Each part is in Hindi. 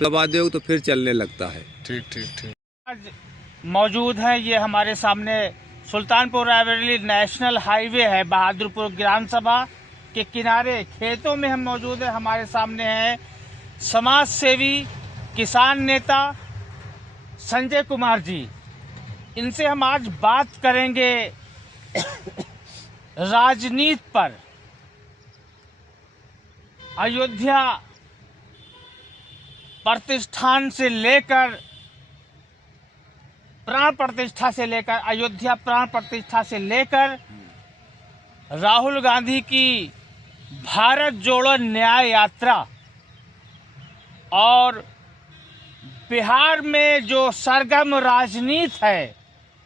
तो दबा दो तो फिर चलने लगता है। ठीक ठीक ठीक। आज मौजूद है, ये हमारे सामने सुल्तानपुर रायबरेली नेशनल हाईवे है, बहादुरपुर ग्राम सभा के किनारे खेतों में हम मौजूद है। हमारे सामने है समाज सेवी किसान नेता संजय कुमार जी। इनसे हम आज बात करेंगे राजनीति पर। अयोध्या प्रतिष्ठान से लेकर प्राण प्रतिष्ठा से लेकर अयोध्या प्राण प्रतिष्ठा से लेकर राहुल गांधी की भारत जोड़ो न्याय यात्रा और बिहार में जो सरगर्म राजनीति है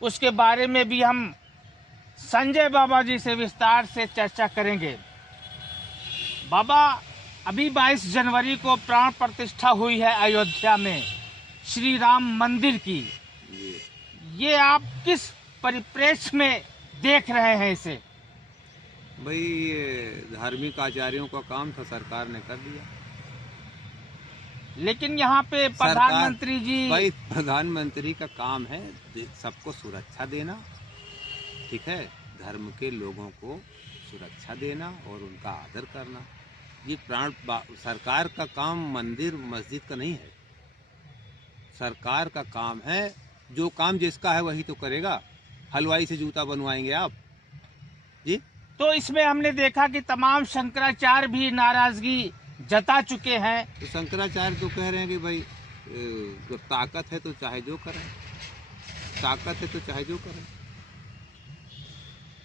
उसके बारे में भी हम संजय बाबा जी से विस्तार से चर्चा करेंगे। बाबा, अभी 22 जनवरी को प्राण प्रतिष्ठा हुई है अयोध्या में श्री राम मंदिर की। ये आप किस परिप्रेक्ष्य में देख रहे हैं इसे? भाई ये धार्मिक आचार्यों का काम था, सरकार ने कर दिया। लेकिन यहाँ पे प्रधानमंत्री जी, भाई प्रधानमंत्री का काम है सबको सुरक्षा देना, ठीक है, धर्म के लोगों को सुरक्षा देना और उनका आदर करना। ये सरकार का काम मंदिर मस्जिद का नहीं है। सरकार का काम है, जो काम जिसका है वही तो करेगा। हलवाई से जूता बनवाएंगे आप जी? तो इसमें हमने देखा कि तमाम शंकराचार्य भी नाराजगी जता चुके हैं। तो शंकराचार्य तो कह रहे हैं कि भाई जब ताकत है तो चाहे जो करें, ताकत है तो चाहे जो करें।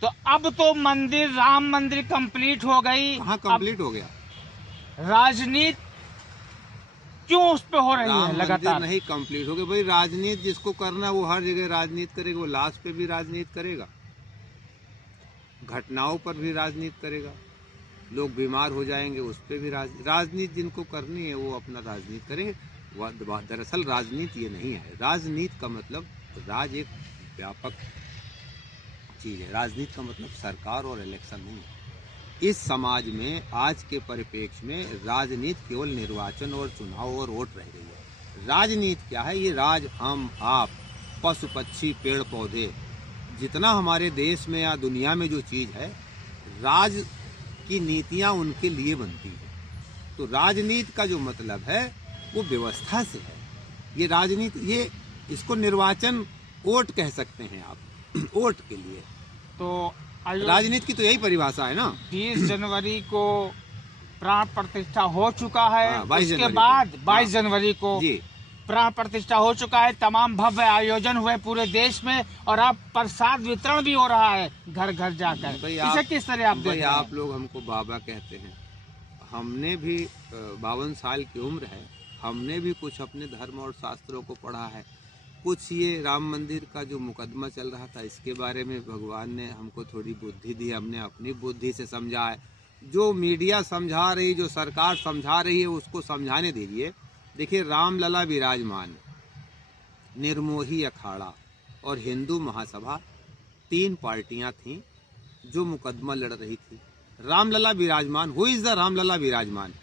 तो अब तो मंदिर, राम मंदिर कंप्लीट हो गई। हाँ, कंप्लीट हो गया। राजनीति क्यों उस पे हो रही है लगातार? नहीं कंप्लीट हो गया भाई। राजनीति जिसको करना वो हर जगह राजनीति करेगा। वो लाश पे भी राजनीति करेगा, घटनाओं पर भी राजनीति करेगा, लोग बीमार हो जाएंगे उस पर भी राजनीति जिनको करनी है वो अपना राजनीति करेंगे। दरअसल राजनीति ये नहीं है। राजनीति का मतलब, राज एक व्यापक चीज है। राजनीति का मतलब सरकार और इलेक्शन नहीं है। इस समाज में आज के परिप्रेक्ष्य में राजनीति केवल निर्वाचन और चुनाव और वोट रह गई है। राजनीति क्या है? ये राज हम, आप, पशु पक्षी, पेड़ पौधे, जितना हमारे देश में या दुनिया में जो चीज है, राज की नीतियां उनके लिए बनती है। तो राजनीति का जो मतलब है वो व्यवस्था से है। ये राजनीति, ये इसको निर्वाचन वोट कह सकते हैं आप, वोट के लिए। तो राजनीति की तो यही परिभाषा है ना। 20 जनवरी को प्राण प्रतिष्ठा हो चुका है। उसके 22 बाद 22 जनवरी को जी प्राण प्रतिष्ठा हो चुका है। तमाम भव्य आयोजन हुए पूरे देश में और अब प्रसाद वितरण भी हो रहा है घर घर जाकर। इसे किस तरह आप देख रहे हैं? आप लोग हमको बाबा कहते हैं, हमने भी 52 साल की उम्र है, हमने भी कुछ अपने धर्म और शास्त्रों को पढ़ा है। कुछ ये राम मंदिर का जो मुकदमा चल रहा था इसके बारे में भगवान ने हमको थोड़ी बुद्धि दी, हमने अपनी बुद्धि से समझा है। जो मीडिया समझा रही, जो सरकार समझा रही है उसको समझाने दीजिए। देखिए, रामलला विराजमान, निर्मोही अखाड़ा और हिंदू महासभा, 3 पार्टियां थीं जो मुकदमा लड़ रही थी। रामलला विराजमान, हु इज द रामलला विराजमान?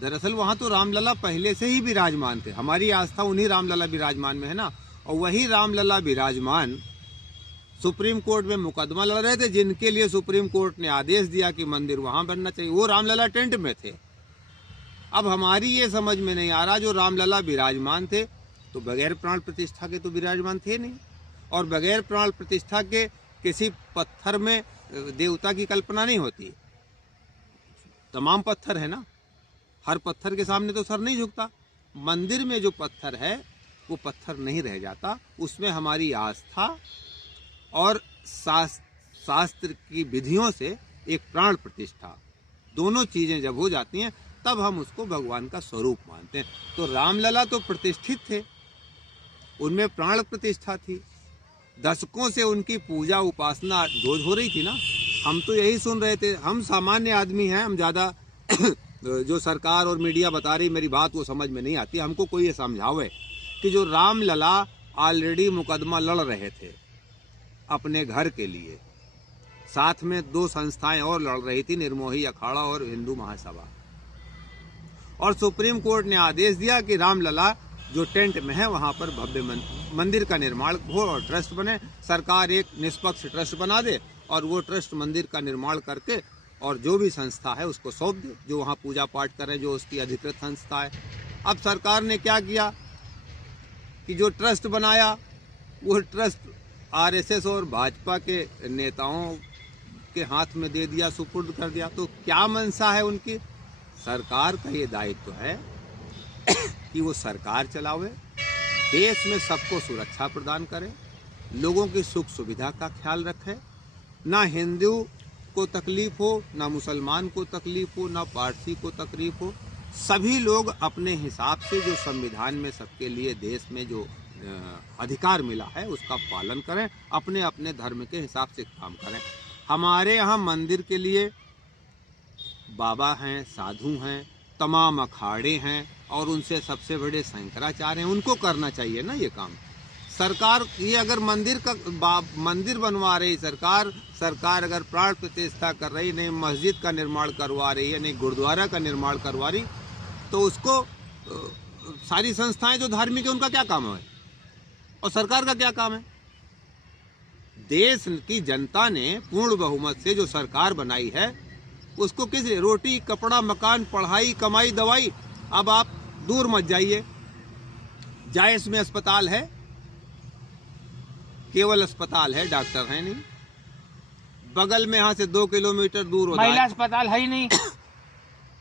दरअसल वहां तो रामलला पहले से ही विराजमान थे। हमारी आस्था उन्हीं रामलला विराजमान में है ना। और वही रामलला विराजमान सुप्रीम कोर्ट में मुकदमा लड़ रहे थे, जिनके लिए सुप्रीम कोर्ट ने आदेश दिया कि मंदिर वहां बनना चाहिए। वो रामलला टेंट में थे। अब हमारी ये समझ में नहीं आ रहा, जो रामलला विराजमान थे तो बगैर प्राण प्रतिष्ठा के तो विराजमान थे नहीं, और बगैर प्राण प्रतिष्ठा के किसी पत्थर में देवता की कल्पना नहीं होती। तमाम पत्थर है ना, हर पत्थर के सामने तो सर नहीं झुकता। मंदिर में जो पत्थर है वो पत्थर नहीं रह जाता। उसमें हमारी आस्था और शास्त्र की विधियों से एक प्राण प्रतिष्ठा, दोनों चीजें जब हो जाती हैं तब हम उसको भगवान का स्वरूप मानते हैं। तो रामलला तो प्रतिष्ठित थे, उनमें प्राण प्रतिष्ठा थी, दशकों से उनकी पूजा उपासना रोज हो रही थी ना। हम तो यही सुन रहे थे। हम सामान्य आदमी हैं, हम ज़्यादा जो सरकार और मीडिया बता रही मेरी बात वो समझ में नहीं आती। हमको कोई ये समझावे कि जो रामलला ऑलरेडी मुकदमा लड़ रहे थे अपने घर के लिए, साथ में 2 संस्थाएं और लड़ रही थी, निर्मोही अखाड़ा और हिंदू महासभा। और सुप्रीम कोर्ट ने आदेश दिया कि रामलला जो टेंट में है वहां पर भव्य मंदिर का निर्माण हो और ट्रस्ट बने। सरकार एक निष्पक्ष ट्रस्ट बना दे और वो ट्रस्ट मंदिर का निर्माण करके और जो भी संस्था है उसको सौंप दे, जो वहाँ पूजा पाठ करे, जो उसकी अधिकृत संस्था है। अब सरकार ने क्या किया कि जो ट्रस्ट बनाया वो ट्रस्ट आरएसएस और भाजपा के नेताओं के हाथ में दे दिया, सुपुर्द कर दिया। तो क्या मंशा है उनकी? सरकार का ये दायित्व है कि वो सरकार चलावे, देश में सबको सुरक्षा प्रदान करे, लोगों की सुख सुविधा का ख्याल रखे, ना हिंदू को तकलीफ हो, ना मुसलमान को तकलीफ हो, ना पारसी को तकलीफ हो। सभी लोग अपने हिसाब से जो संविधान में सबके लिए देश में जो अधिकार मिला है उसका पालन करें, अपने अपने धर्म के हिसाब से काम करें। हमारे यहाँ मंदिर के लिए बाबा हैं, साधु हैं, तमाम अखाड़े हैं और उनसे सबसे बड़े शंकराचार्य हैं, उनको करना चाहिए ना ये काम। सरकार ये अगर मंदिर बनवा रही सरकार अगर प्राण प्रतिष्ठा कर रही, नहीं मस्जिद का निर्माण करवा रही है, नहीं गुरुद्वारा का निर्माण करवा रही, तो उसको सारी संस्थाएं जो धार्मिक है उनका क्या काम है और सरकार का क्या काम है? देश की जनता ने पूर्ण बहुमत से जो सरकार बनाई है उसको किस लिए? रोटी, कपड़ा, मकान, पढ़ाई, कमाई, दवाई। अब आप दूर मत जाइए, जायस में अस्पताल है, केवल अस्पताल है, डॉक्टर है नहीं। बगल में यहाँ से 2 किलोमीटर दूर होता है महिला अस्पताल है ही नहीं।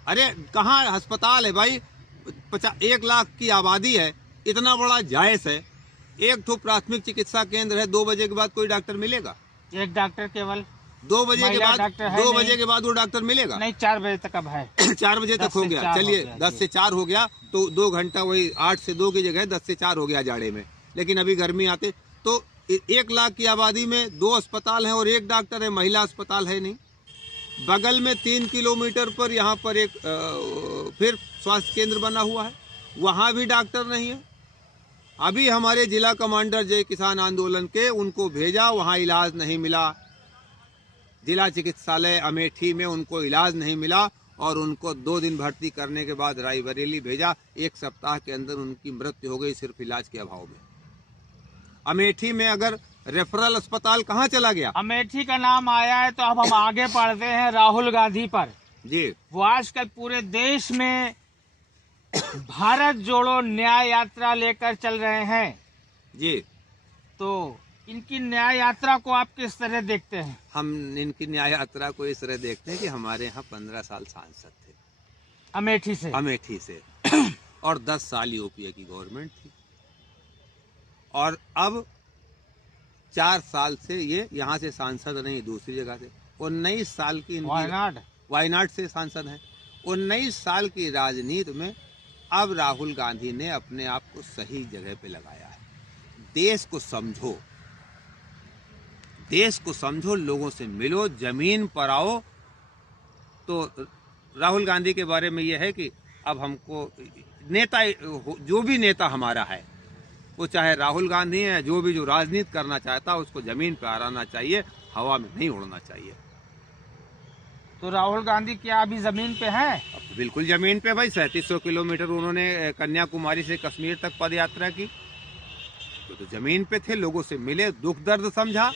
अरे कहाँ अस्पताल है भाई? 1 लाख की आबादी है, इतना बड़ा जायस है, एक तो प्राथमिक चिकित्सा केंद्र है, 2 बजे के बाद कोई डॉक्टर मिलेगा? एक डॉक्टर केवल 2 बजे के बाद, 2 बजे के बाद वो डॉक्टर मिलेगा? नहीं, 4 बजे तक अब है। 4 बजे तक हो गया, चलिए 10 से 4 हो गया तो 2 घंटा, वही 8 से 2 की जगह 10 से 4 हो गया जाड़े में। लेकिन अभी गर्मी आते तो 1 लाख की आबादी में 2 अस्पताल हैं और 1 डॉक्टर है, महिला अस्पताल है नहीं। बगल में 3 किलोमीटर पर यहाँ पर एक फिर स्वास्थ्य केंद्र बना हुआ है, वहाँ भी डॉक्टर नहीं है। अभी हमारे जिला कमांडर जय किसान आंदोलन के उनको भेजा, वहाँ इलाज नहीं मिला। जिला चिकित्सालय अमेठी में उनको इलाज नहीं मिला और उनको 2 दिन भर्ती करने के बाद रायबरेली भेजा। 1 सप्ताह के अंदर उनकी मृत्यु हो गई सिर्फ इलाज के अभाव में। अमेठी में अगर रेफरल अस्पताल कहाँ चला गया? अमेठी का नाम आया है तो अब हम आगे बढ़ते हैं राहुल गांधी पर जी। वो आजकल पूरे देश में भारत जोड़ो न्याय यात्रा लेकर चल रहे हैं जी। तो इनकी न्याय यात्रा को आप किस तरह देखते हैं? हम इनकी न्याय यात्रा को इस तरह देखते हैं कि हमारे यहाँ 15 साल सांसद थे अमेठी से और 10 साल यूपीए की गवर्नमेंट थी और अब 4 साल से ये यहाँ से सांसद नहीं, दूसरी जगह से। 19 साल की वायनाड से सांसद हैं। 19 साल की राजनीति में अब राहुल गांधी ने अपने आप को सही जगह पे लगाया है। देश को समझो, देश को समझो, लोगों से मिलो, जमीन पर आओ। तो राहुल गांधी के बारे में यह है कि अब हमको नेता, जो भी नेता हमारा है, वो चाहे राहुल गांधी है, जो भी जो राजनीति करना चाहता है उसको जमीन पर आना चाहिए, हवा में नहीं उड़ना चाहिए। तो राहुल गांधी क्या अभी जमीन पे हैं? बिल्कुल जमीन पे भाई। 3700 किलोमीटर उन्होंने कन्याकुमारी से कश्मीर तक पद यात्रा की, तो जमीन पे थे, लोगों से मिले, दुख दर्द समझा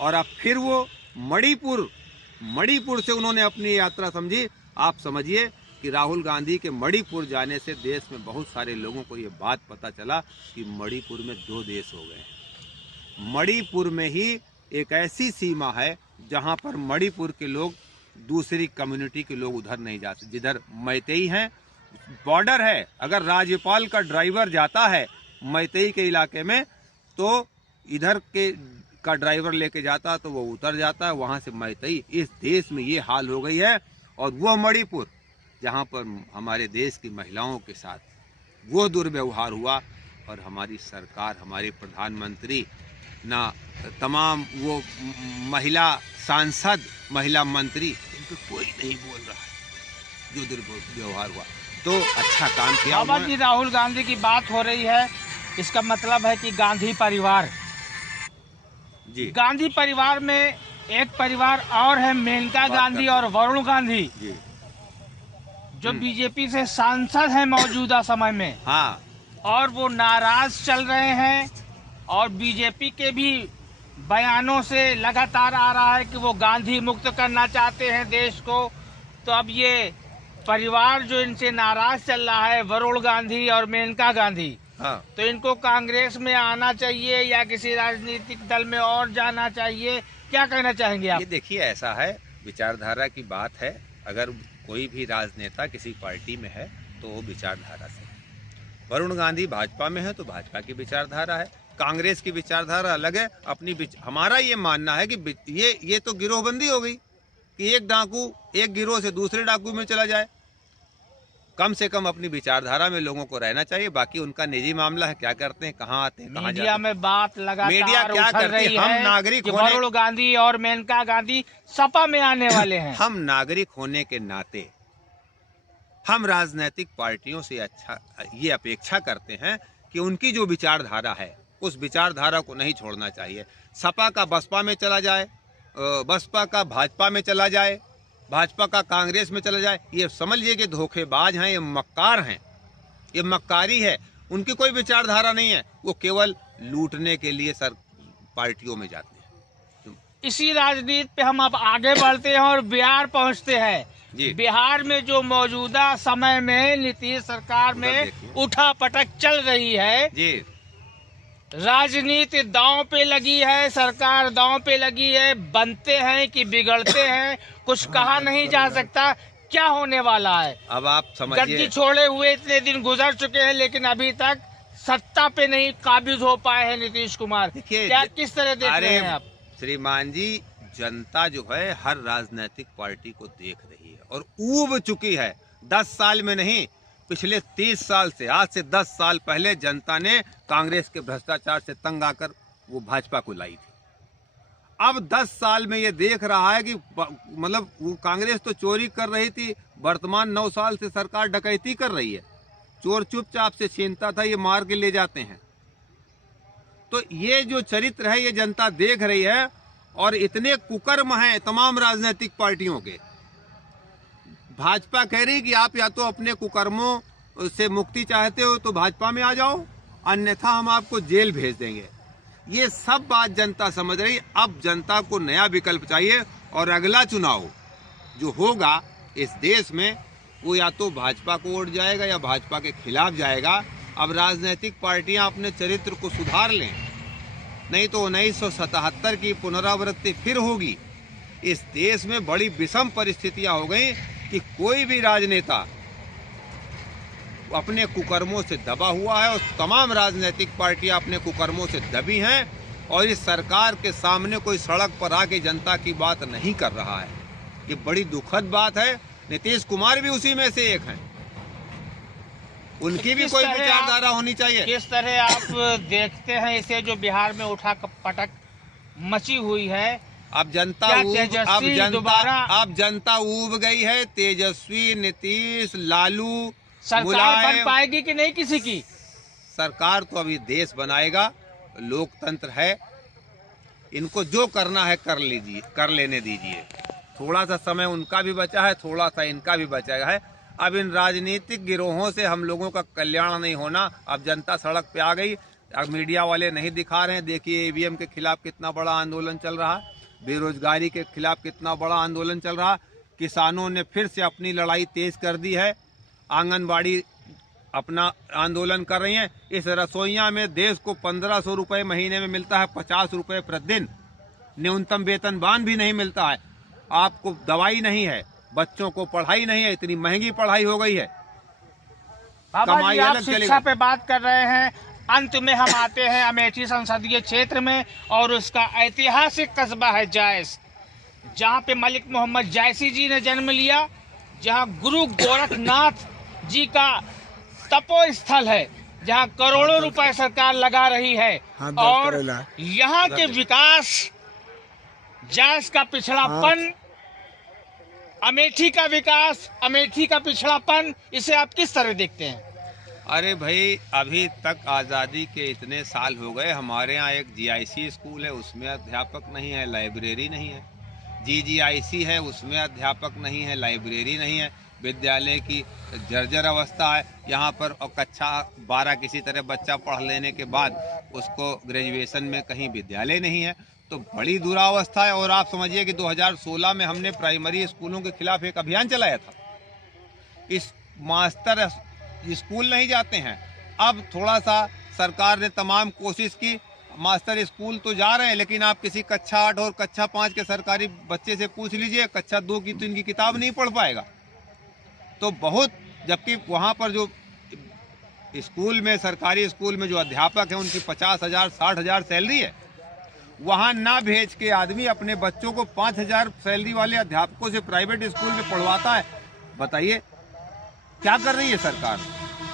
और अब फिर वो मणिपुर से उन्होंने अपनी यात्रा समझी। आप समझिए कि राहुल गांधी के मणिपुर जाने से देश में बहुत सारे लोगों को ये बात पता चला कि मणिपुर में 2 देश हो गए। मणिपुर में ही एक ऐसी सीमा है जहां पर मणिपुर के लोग, दूसरी कम्युनिटी के लोग उधर नहीं जा सकते। जिधर मैतेई हैं, बॉर्डर है, अगर राज्यपाल का ड्राइवर जाता है मैतेई के इलाके में तो इधर के का ड्राइवर लेके जाता तो वो उतर जाता है, वहां से मैतेई। इस देश में ये हाल हो गई है। और वह मणिपुर जहां पर हमारे देश की महिलाओं के साथ वो दुर्व्यवहार हुआ और हमारी सरकार, हमारे प्रधानमंत्री ना तमाम वो महिला सांसद, महिला मंत्री, इन पर कोई नहीं बोल रहा है जो दुर्व्यवहार हुआ। तो अच्छा काम किया बाबा जी। राहुल गांधी की बात हो रही है, इसका मतलब है कि गांधी परिवार जी, गांधी परिवार में एक परिवार और है, मेनका गांधी और वरुण गांधी। जी। जो बीजेपी से सांसद हैं मौजूदा समय में, हाँ, और वो नाराज चल रहे हैं, और बीजेपी के भी बयानों से लगातार आ रहा है कि वो गांधी मुक्त करना चाहते हैं देश को। तो अब ये परिवार जो इनसे नाराज चल रहा है, वरुण गांधी और मेनका गांधी, हाँ, तो इनको कांग्रेस में आना चाहिए या किसी राजनीतिक दल में और जाना चाहिए? क्या कहना चाहेंगे आप? ये देखिए, ऐसा है, विचारधारा की बात है। अगर कोई भी राजनेता किसी पार्टी में है तो वो विचारधारा से है। वरुण गांधी भाजपा में है तो भाजपा की विचारधारा है, कांग्रेस की विचारधारा अलग है अपनी। हमारा ये मानना है कि ये तो गिरोहबंदी हो गई कि एक डाकू एक गिरोह से दूसरे डाकू में चला जाए। कम से कम अपनी विचारधारा में लोगों को रहना चाहिए। बाकी उनका निजी मामला है, क्या करते हैं, कहाँ आते हैं, कहाँ जाते हैं। मीडिया में बात लगातार मीडिया क्या उछल करती रही है? हम है नागरिक कि होने, वरुण गांधी और मेनका गांधी सपा में आने वाले हैं। हम नागरिक होने के नाते हम राजनीतिक पार्टियों से ये अपेक्षा करते हैं कि उनकी जो विचारधारा है उस विचारधारा को नहीं छोड़ना चाहिए। सपा का बसपा में चला जाए, बसपा का भाजपा में चला जाए, भाजपा का कांग्रेस में चला जाए, ये समझिए कि धोखेबाज हैं, ये मक्कार हैं, ये मक्कारी है। उनकी कोई विचारधारा नहीं है, वो केवल लूटने के लिए पार्टियों में जाते हैं। इसी राजनीति पे हम अब आगे बढ़ते हैं और बिहार पहुंचते हैं जी। बिहार में जो मौजूदा समय में नीतीश सरकार में उठा पटक चल रही है जी, राजनीति दांव पे लगी है, सरकार दांव पे लगी है, बनते हैं कि बिगड़ते हैं कुछ कहा नहीं जा सकता। क्या होने वाला है? अब आप समझिए, गद्दी छोड़े हुए इतने दिन गुजर चुके हैं लेकिन अभी तक सत्ता पे नहीं काबिज हो पाए हैं नीतीश कुमार। क्या किस तरह देख रहे हैं आप? श्रीमान जी, जनता जो है हर राजनीतिक पार्टी को देख रही है और ऊब चुकी है। 10 साल में नहीं, पिछले 30 साल से, आज से 10 साल पहले जनता ने कांग्रेस के भ्रष्टाचार से तंग आकर वो भाजपा को लाई थी। अब 10 साल में ये देख रहा है कि मतलब वो कांग्रेस तो चोरी कर रही थी, वर्तमान 9 साल से सरकार डकैती कर रही है। चोर चुपचाप से छीनता था, ये मार के ले जाते हैं। तो ये जो चरित्र है ये जनता देख रही है और इतने कुकर्म हैं तमाम राजनीतिक पार्टियों के। भाजपा कह रही कि आप या तो अपने कुकर्मों से मुक्ति चाहते हो तो भाजपा में आ जाओ, अन्यथा हम आपको जेल भेज देंगे। ये सब बात जनता समझ रही। अब जनता को नया विकल्प चाहिए और अगला चुनाव जो होगा इस देश में वो या तो भाजपा को वोट जाएगा या भाजपा के खिलाफ जाएगा। अब राजनीतिक पार्टियां अपने चरित्र को सुधार लें, नहीं तो 1977 की पुनरावृत्ति फिर होगी। इस देश में बड़ी विषम परिस्थितियां हो गई कि कोई भी राजनेता अपने कुकर्मों से दबा हुआ है और तमाम राजनीतिक पार्टियां अपने कुकर्मों से दबी हैं और इस सरकार के सामने कोई सड़क पर आके जनता की बात नहीं कर रहा है। ये बड़ी दुखद बात है। नीतीश कुमार भी उसी में से एक हैं, उनकी भी कोई विचारधारा होनी चाहिए। किस तरह आप देखते हैं इसे जो बिहार में उठा पटक मची हुई है? अब जनता ऊब गई है। तेजस्वी, नीतीश, लालू सरकार बन पाएगी कि नहीं किसी की? सरकार तो अभी देश बनाएगा, लोकतंत्र है, इनको जो करना है कर लीजिए, कर लेने दीजिए। थोड़ा सा समय उनका भी बचा है, थोड़ा सा इनका भी बचा है। अब इन राजनीतिक गिरोहों से हम लोगों का कल्याण नहीं होना। अब जनता सड़क पे आ गई। अब मीडिया वाले नहीं दिखा रहे हैं, देखिए ईवीएम के खिलाफ कितना बड़ा आंदोलन चल रहा है, बेरोजगारी के खिलाफ कितना बड़ा आंदोलन चल रहा है। किसानों ने फिर से अपनी लड़ाई तेज कर दी है, आंगनबाड़ी अपना आंदोलन कर रही हैं। इस रसोइया में देश को 1500 रुपये महीने में मिलता है, 50 रुपये प्रतिदिन। न्यूनतम वेतनमान भी नहीं मिलता है, आपको दवाई नहीं है, बच्चों को पढ़ाई नहीं है, इतनी महंगी पढ़ाई हो गई है। बाबा जी, आप शिक्षा पे बात कर रहे हैं। अंत में हम आते हैं अमेठी संसदीय क्षेत्र में और उसका ऐतिहासिक कस्बा है जायस, जहाँ पे मलिक मोहम्मद जायसी जी ने जन्म लिया, जहाँ गुरु गोरखनाथ जी का तपो स्थल है, जहाँ करोड़ों रुपए सरकार लगा रही है। और यहाँ के विकास, जायस का पिछड़ापन, अमेठी का विकास, अमेठी का पिछड़ापन, इसे आप किस तरह देखते हैं? अरे भाई, अभी तक आज़ादी के इतने साल हो गए, हमारे यहाँ एक GIC स्कूल है, उसमें अध्यापक नहीं है, लाइब्रेरी नहीं है। GGIC है, उसमें अध्यापक नहीं है, लाइब्रेरी नहीं है। विद्यालय की जर्जर अवस्था है यहाँ पर, और कक्षा 12 किसी तरह बच्चा पढ़ लेने के बाद उसको ग्रेजुएशन में कहीं विद्यालय नहीं है, तो बड़ी दुरावस्था है। और आप समझिए कि 2016 में हमने प्राइमरी स्कूलों के खिलाफ एक अभियान चलाया था। इस मास्टर स्कूल नहीं जाते हैं। अब थोड़ा सा सरकार ने तमाम कोशिश की, मास्टर स्कूल तो जा रहे हैं, लेकिन आप किसी कक्षा 8 और कक्षा 5 के सरकारी बच्चे से पूछ लीजिए, कक्षा 2 की तो इनकी किताब नहीं पढ़ पाएगा। तो बहुत, जबकि वहाँ पर जो स्कूल में, सरकारी स्कूल में जो अध्यापक हैं उनकी 50,000 60,000 सैलरी है, वहाँ ना भेज के आदमी अपने बच्चों को 5,000 सैलरी वाले अध्यापकों से प्राइवेट स्कूल में पढ़वाता है। बताइए क्या कर रही है सरकार?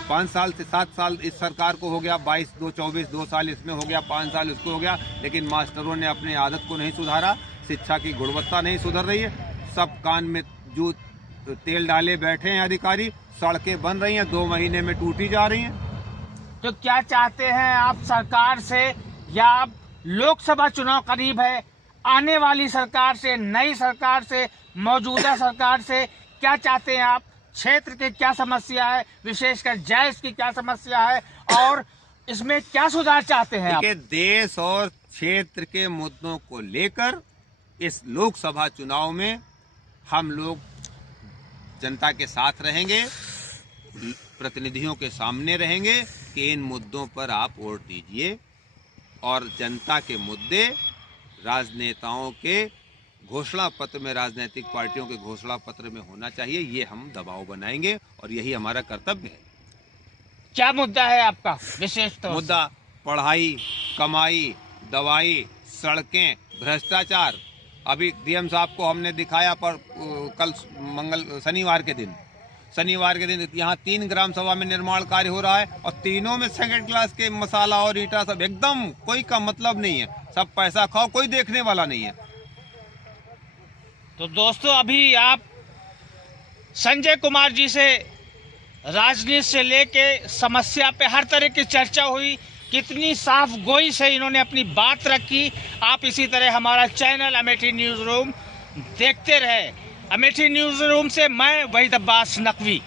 5 साल से 7 साल इस सरकार को हो गया, 22-24 2 साल इसमें हो गया, 5 साल इसको हो गया, लेकिन मास्टरों ने अपनी आदत को नहीं सुधारा, शिक्षा की गुणवत्ता नहीं सुधर रही है। सब कान में जो तेल डाले बैठे हैं अधिकारी, सड़कें बन रही हैं, 2 महीने में टूटी जा रही हैं। तो क्या चाहते हैं आप सरकार से, या आप लोकसभा चुनाव करीब है, आने वाली सरकार से, नई सरकार से, मौजूदा सरकार से क्या चाहते हैं आप? क्षेत्र की क्या समस्या है, विशेषकर जायज की क्या समस्या है, और इसमें क्या सुधार चाहते हैं आप? देश और क्षेत्र के मुद्दों को लेकर इस लोकसभा चुनाव में हम लोग जनता के साथ रहेंगे, प्रतिनिधियों के सामने रहेंगे कि इन मुद्दों पर आप वोट दीजिए, और जनता के मुद्दे राजनेताओं के घोषणा पत्र में, राजनीतिक पार्टियों के घोषणा पत्र में होना चाहिए। ये हम दबाव बनाएंगे और यही हमारा कर्तव्य है। क्या मुद्दा है आपका विशेष तौर? मुद्दा पढ़ाई, कमाई, दवाई, सड़कें, भ्रष्टाचार। अभी डीएम साहब को हमने दिखाया पर कल शनिवार के दिन यहाँ 3 ग्राम सभा में निर्माण कार्य हो रहा है, और तीनों में सेकंड क्लास के मसाला और ईंटा सब एकदम कोई का मतलब नहीं है, सब पैसा खाओ, कोई देखने वाला नहीं है। तो दोस्तों, अभी आप संजय कुमार जी से राजनीति से लेके समस्या पे हर तरह की चर्चा हुई, कितनी साफ गोई से इन्होंने अपनी बात रखी। आप इसी तरह हमारा चैनल अमेठी न्यूज़ रूम देखते रहे। अमेठी न्यूज़ रूम से मैं वहीद अब्बास नकवी।